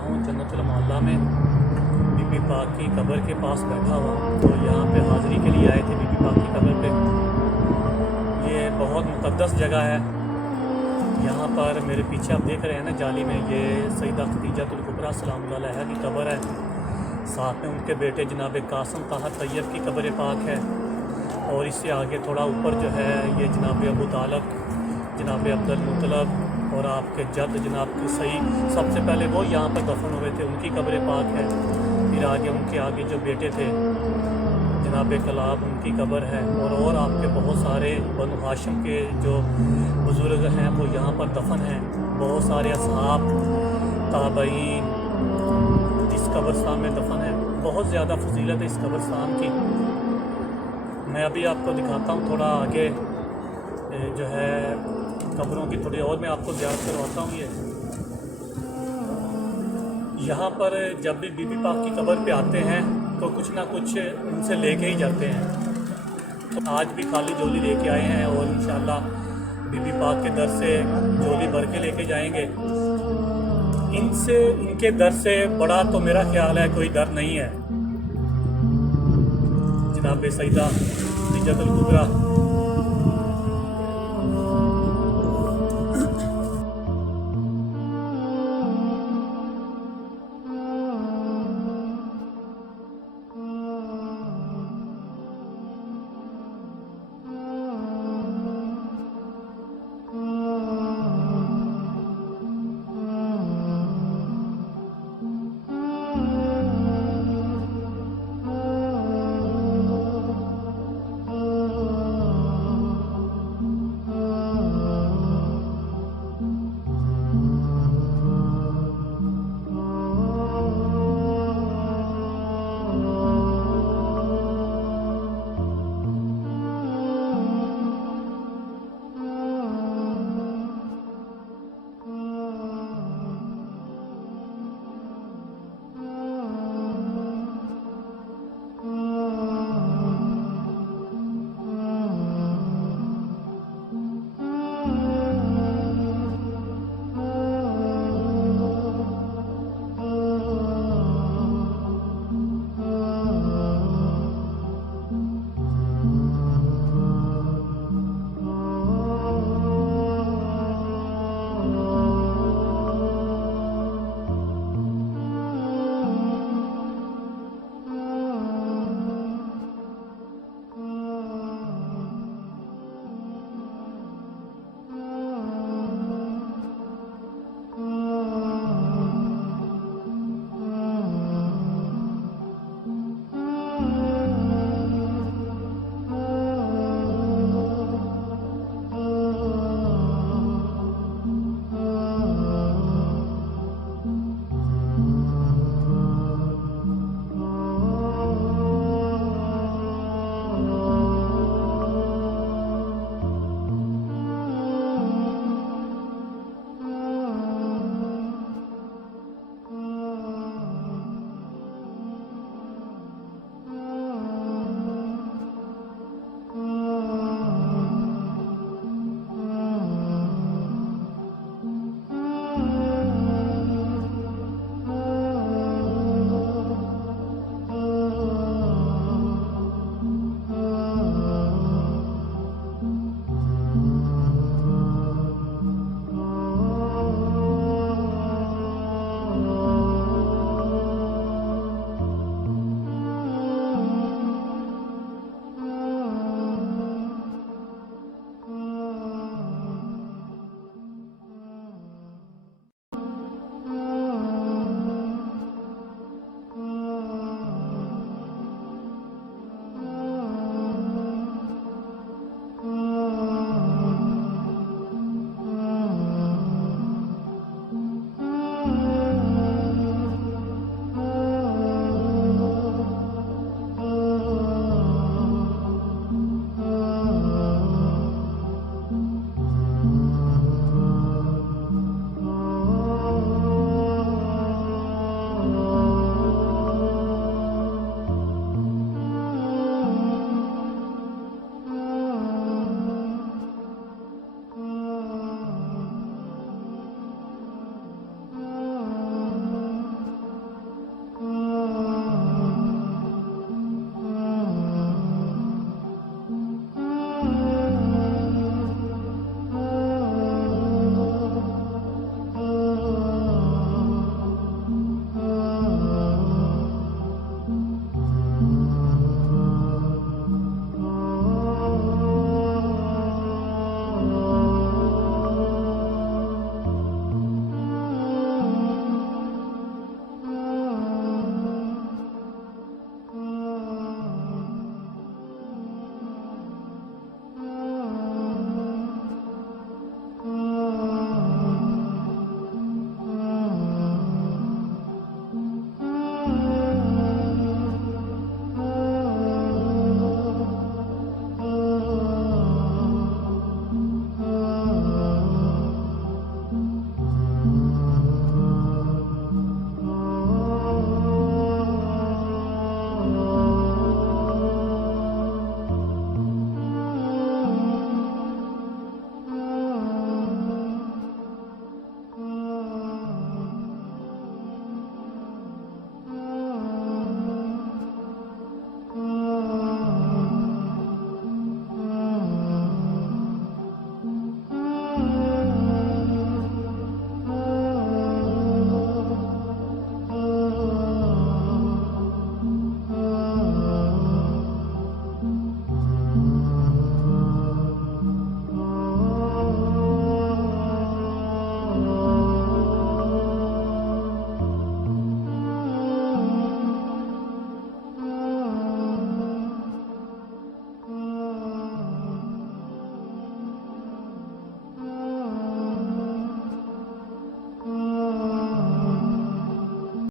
हूँ जन्नतुल मोहल्ला में, बीबी पाक की कब्र के पास बैठा हुआ हूँ। तो यहाँ पे हाज़िरी के लिए आए थे बीबी पाक की कब्र पे। ये बहुत मुक़द्दस जगह है। यहाँ पर मेरे पीछे आप देख रहे हैं ना जाली में, ये सैयदा खदीजतुल कुबरा सलामुल्लाह अलैहा की कब्र है। साथ में उनके बेटे जनाब कासिम ताहा तैयब की कब्र पाक है। और इससे आगे थोड़ा ऊपर जो है ये जनाब अबू तालब, जनाब अब्दुल मुत्तलब और आपके जद जनाब सही सबसे पहले वो यहाँ पर दफन हुए थे, उनकी कब्र पाक है। फिर आगे उनके आगे जो बेटे थे जनाब कलाब, उनकी कब्र है। और आपके बहुत सारे बनु हाशिम के जो बुज़ुर्ग हैं वो यहाँ पर दफन हैं। बहुत सारे असहाब ताबईन इस कब्रस्तान में दफन है। बहुत ज़्यादा फजीलत है इस कब्रस्तान की। मैं अभी आपको दिखाता हूँ थोड़ा आगे जो है कब्रों की थोड़ी और मैं आपको ज़ियारत करवाता हूँ। ये यहाँ पर जब भी बीबी पाक की कब्र पे आते हैं तो कुछ ना कुछ उनसे लेके ही जाते हैं। तो आज भी खाली झोली लेके आए हैं और इंशाअल्लाह बीबी पाक के दर से झोली भर के लेके जाएंगे। इनके दर से बड़ा तो मेरा ख्याल है कोई दर नहीं है। जनाब सैयदा खदीजतुल कुबरा